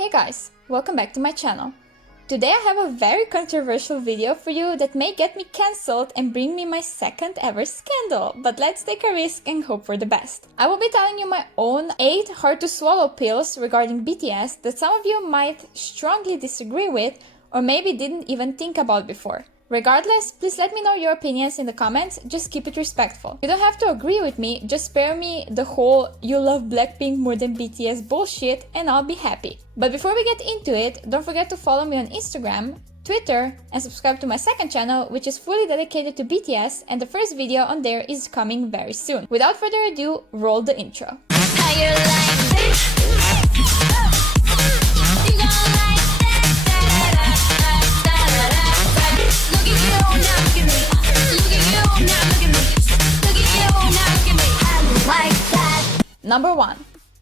Hey guys, welcome back to my channel. Today I have a very controversial video for you that may get me cancelled and bring me my second ever scandal, but let's take a risk and hope for the best. I will be telling you my own 8 hard to swallow pills regarding BTS that some of you might strongly disagree with or maybe didn't even think about before. Regardless, please let me know your opinions in the comments, just keep it respectful. You don't have to agree with me, just spare me the whole you love Blackpink more than BTS bullshit and I'll be happy. But before we get into it, don't forget to follow me on Instagram, Twitter, and subscribe to my second channel, which is fully dedicated to BTS, and the first video on there is coming very soon. Without further ado, roll the intro. Number 1.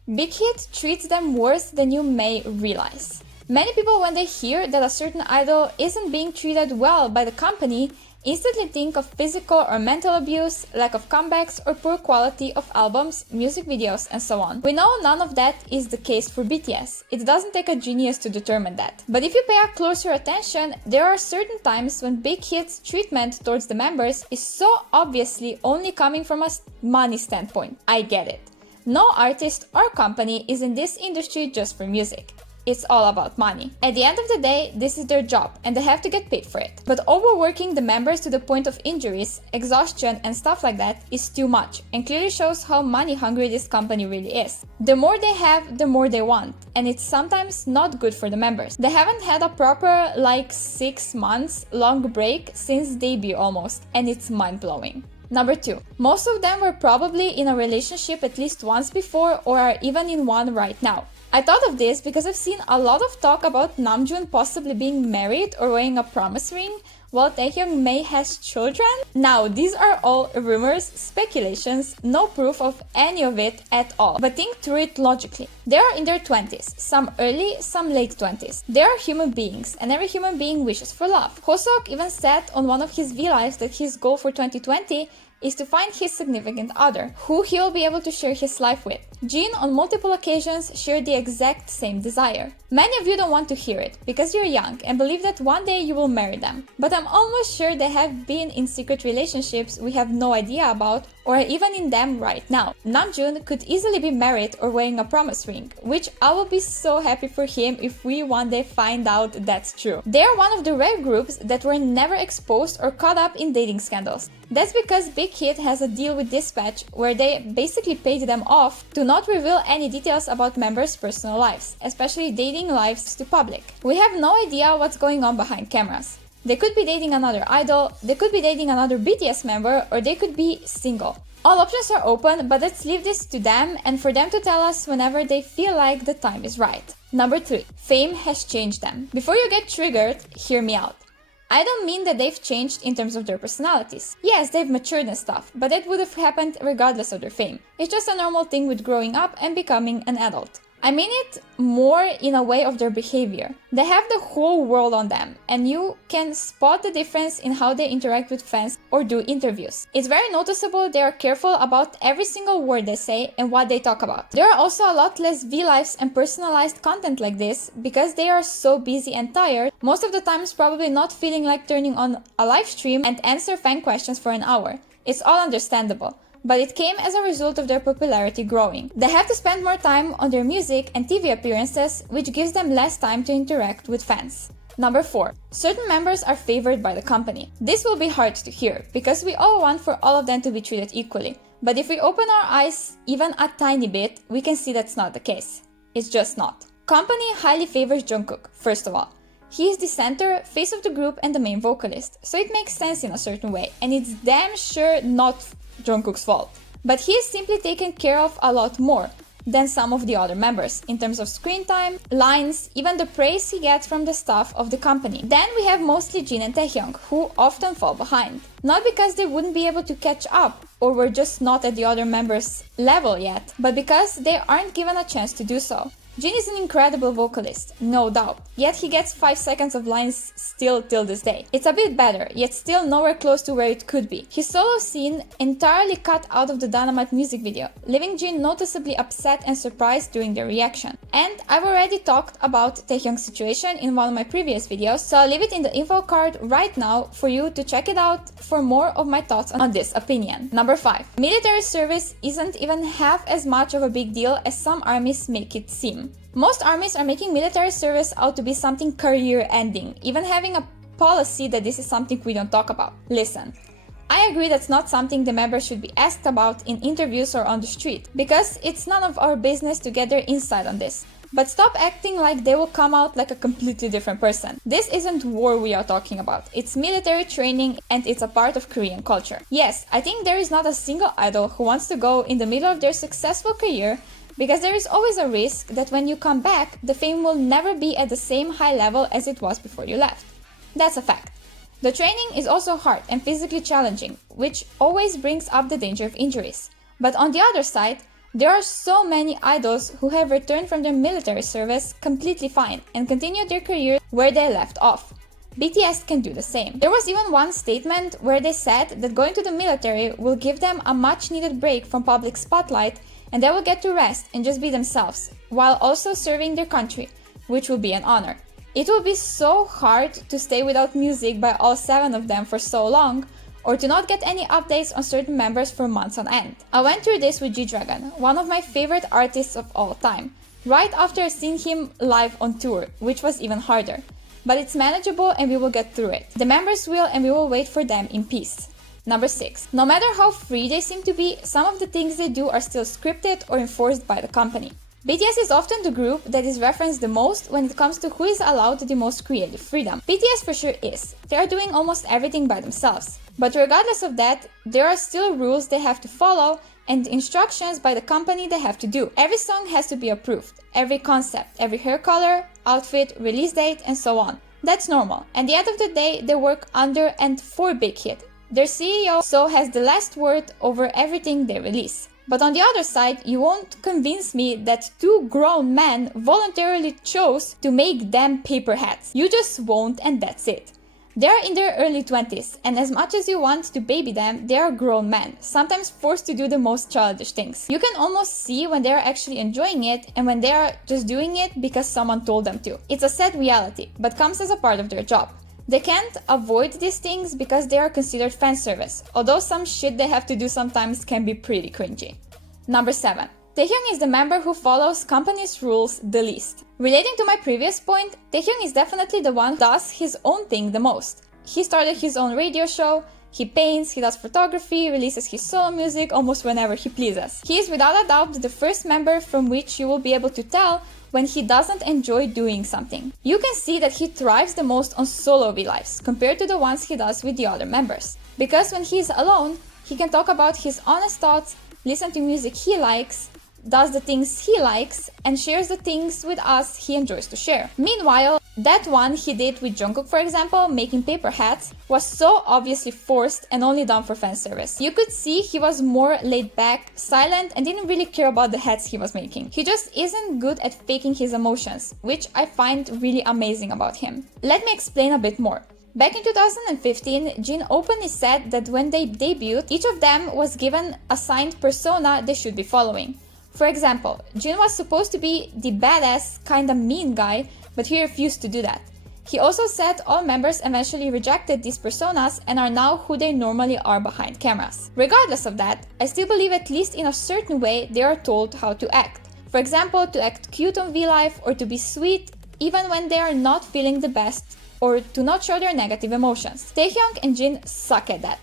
BigHit treats them worse than you may realize. Many people, when they hear that a certain idol isn't being treated well by the company, instantly think of physical or mental abuse, lack of comebacks, or poor quality of albums, music videos, and so on. We know none of that is the case for BTS. It doesn't take a genius to determine that. But if you pay a closer attention, there are certain times when Big Hit's treatment towards the members is so obviously only coming from a money standpoint. I get it. No artist or company is in this industry just for music. It's all about money. At the end of the day, this is their job and they have to get paid for it. But overworking the members to the point of injuries, exhaustion, and stuff like that is too much and clearly shows how money hungry this company really is. The more they have, the more they want, and it's sometimes not good for the members. They haven't had a proper 6 months long break since debut almost, and it's mind-blowing. Number 2. Most of them were probably in a relationship at least once before or are even in one right now. I thought of this because I've seen a lot of talk about Namjoon possibly being married or wearing a promise ring, while Taehyung may has children. Now, these are all rumors, speculations, no proof of any of it at all. But think through it logically. They are in their 20s, some early, some late 20s. They are human beings, and every human being wishes for love. Hoseok even said on one of his V-Lives that his goal for 2020 is to find his significant other, who he'll be able to share his life with. Jin on multiple occasions shared the exact same desire. Many of you don't want to hear it, because you're young and believe that one day you will marry them. But I'm almost sure they have been in secret relationships we have no idea about, or are even in them right now. Namjoon could easily be married or wearing a promise ring, which I will be so happy for him if we one day find out that's true. They are one of the rare groups that were never exposed or caught up in dating scandals. That's because Big Hit has a deal with Dispatch where they basically paid them off to not reveal any details about members' personal lives, especially dating lives, to public. We have no idea what's going on behind cameras. They could be dating another idol, they could be dating another BTS member, or they could be single. All options are open, but let's leave this to them and for them to tell us whenever they feel like the time is right. Number 3. Fame has changed them. Before you get triggered, hear me out. I don't mean that they've changed in terms of their personalities. Yes, they've matured and stuff, but that would have happened regardless of their fame. It's just a normal thing with growing up and becoming an adult. I mean it more in a way of their behavior. They have the whole world on them, and you can spot the difference in how they interact with fans or do interviews. It's very noticeable they are careful about every single word they say and what they talk about. There are also a lot less V-Lives and personalized content like this because they are so busy and tired, most of the times probably not feeling like turning on a live stream and answer fan questions for an hour. It's all understandable. But it came as a result of their popularity growing. They have to spend more time on their music and TV appearances, which gives them less time to interact with fans. Number 4. Certain members are favored by the company. This will be hard to hear, because we all want for all of them to be treated equally. But if we open our eyes even a tiny bit, we can see that's not the case. It's just not. Company highly favors Jungkook, first of all. He is the center, face of the group, and the main vocalist, so it makes sense in a certain way, and it's damn sure not Jungkook's fault. But he is simply taken care of a lot more than some of the other members in terms of screen time, lines, even the praise he gets from the staff of the company. Then we have mostly Jin and Taehyung, who often fall behind. Not because they wouldn't be able to catch up or were just not at the other members' level yet, but because they aren't given a chance to do so. Jin is an incredible vocalist, no doubt, yet he gets 5 seconds of lines still till this day. It's a bit better, yet still nowhere close to where it could be. His solo scene entirely cut out of the Dynamite music video, leaving Jin noticeably upset and surprised during the reaction. And I've already talked about Taehyung's situation in one of my previous videos, so I'll leave it in the info card right now for you to check it out for more of my thoughts on this opinion. Number 5. Military service isn't even half as much of a big deal as some armies make it seem. Most armies are making military service out to be something career-ending, even having a policy that this is something we don't talk about. Listen, I agree that's not something the members should be asked about in interviews or on the street, because it's none of our business to get their insight on this. But stop acting like they will come out like a completely different person. This isn't war we are talking about. It's military training and it's a part of Korean culture. Yes, I think there is not a single idol who wants to go in the middle of their successful career, because there is always a risk that when you come back, the fame will never be at the same high level as it was before you left. That's a fact. The training is also hard and physically challenging, which always brings up the danger of injuries. But on the other side, there are so many idols who have returned from their military service completely fine and continued their career where they left off. BTS can do the same. There was even one statement where they said that going to the military will give them a much needed break from public spotlight and they will get to rest and just be themselves, while also serving their country, which will be an honor. It will be so hard to stay without music by all 7 of them for so long, or to not get any updates on certain members for months on end. I went through this with G-Dragon, one of my favorite artists of all time, right after I seen him live on tour, which was even harder. But it's manageable and we will get through it. The members will, and we will wait for them in peace. Number 6. No matter how free they seem to be, some of the things they do are still scripted or enforced by the company. BTS is often the group that is referenced the most when it comes to who is allowed the most creative freedom. BTS for sure is. They are doing almost everything by themselves. But regardless of that, there are still rules they have to follow and instructions by the company they have to do. Every song has to be approved. Every concept, every hair color, outfit, release date, and so on. That's normal. At the end of the day, they work under and for BigHit. Their CEO so has the last word over everything they release. But on the other side, you won't convince me that 2 grown men voluntarily chose to make them paper hats. You just won't, and that's it. They are in their early 20s, and as much as you want to baby them, they are grown men, sometimes forced to do the most childish things. You can almost see when they are actually enjoying it and when they are just doing it because someone told them to. It's a sad reality, but comes as a part of their job. They can't avoid these things because they are considered fan service, although some shit they have to do sometimes can be pretty cringy. Number 7. Taehyung is the member who follows company's rules the least. Relating to my previous point, Taehyung is definitely the one who does his own thing the most. He started his own radio show, he paints, he does photography, releases his solo music almost whenever he pleases. He is without a doubt the first member from which you will be able to tell when he doesn't enjoy doing something. You can see that he thrives the most on solo V-Lives compared to the ones he does with the other members. Because when he is alone, he can talk about his honest thoughts, listen to music he likes, does the things he likes, and shares the things with us he enjoys to share. Meanwhile, that one he did with Jungkook, for example, making paper hats, was so obviously forced and only done for fan service. You could see he was more laid back, silent, and didn't really care about the hats he was making. He just isn't good at faking his emotions, which I find really amazing about him. Let me explain a bit more. Back in 2015, Jin openly said that when they debuted, each of them was given a signed persona they should be following. For example, Jin was supposed to be the badass, kinda mean guy, but he refused to do that. He also said all members eventually rejected these personas and are now who they normally are behind cameras. Regardless of that, I still believe at least in a certain way they are told how to act. For example, to act cute on V-Live or to be sweet even when they are not feeling the best, or to not show their negative emotions. Taehyung and Jin suck at that.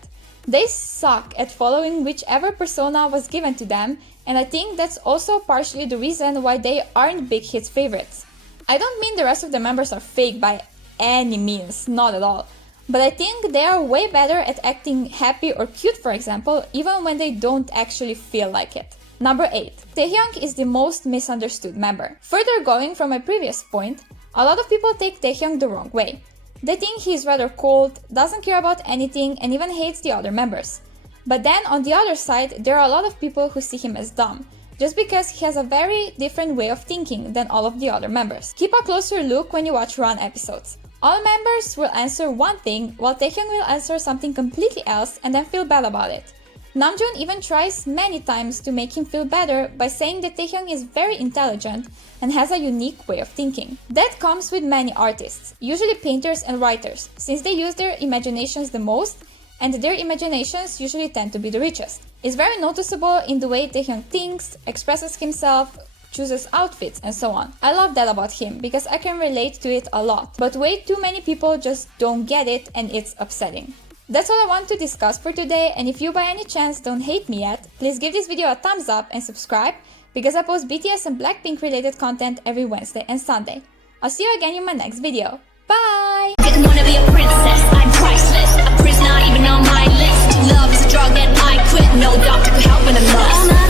They suck at following whichever persona was given to them, and I think that's also partially the reason why they aren't BigHit's favorites. I don't mean the rest of the members are fake by any means, not at all. But I think they are way better at acting happy or cute, for example, even when they don't actually feel like it. Number 8. Taehyung is the most misunderstood member. Further going from my previous point, a lot of people take Taehyung the wrong way. They think he is rather cold, doesn't care about anything, and even hates the other members. But then on the other side, there are a lot of people who see him as dumb, just because he has a very different way of thinking than all of the other members. Keep a closer look when you watch run episodes. All members will answer one thing, while Taehyung will answer something completely else and then feel bad about it. Namjoon even tries many times to make him feel better by saying that Taehyung is very intelligent and has a unique way of thinking. That comes with many artists, usually painters and writers, since they use their imaginations the most, and their imaginations usually tend to be the richest. It's very noticeable in the way Taehyung thinks, expresses himself, chooses outfits, and so on. I love that about him because I can relate to it a lot, but way too many people just don't get it and it's upsetting. That's all I want to discuss for today, and if you by any chance don't hate me yet, please give this video a thumbs up and subscribe because I post BTS and Blackpink related content every Wednesday and Sunday. I'll see you again in my next video. Bye! Didn't wanna be a princess, I'm priceless. A prisoner even on my list. Love is a drug and I quit. No doctor could help when I'm lost.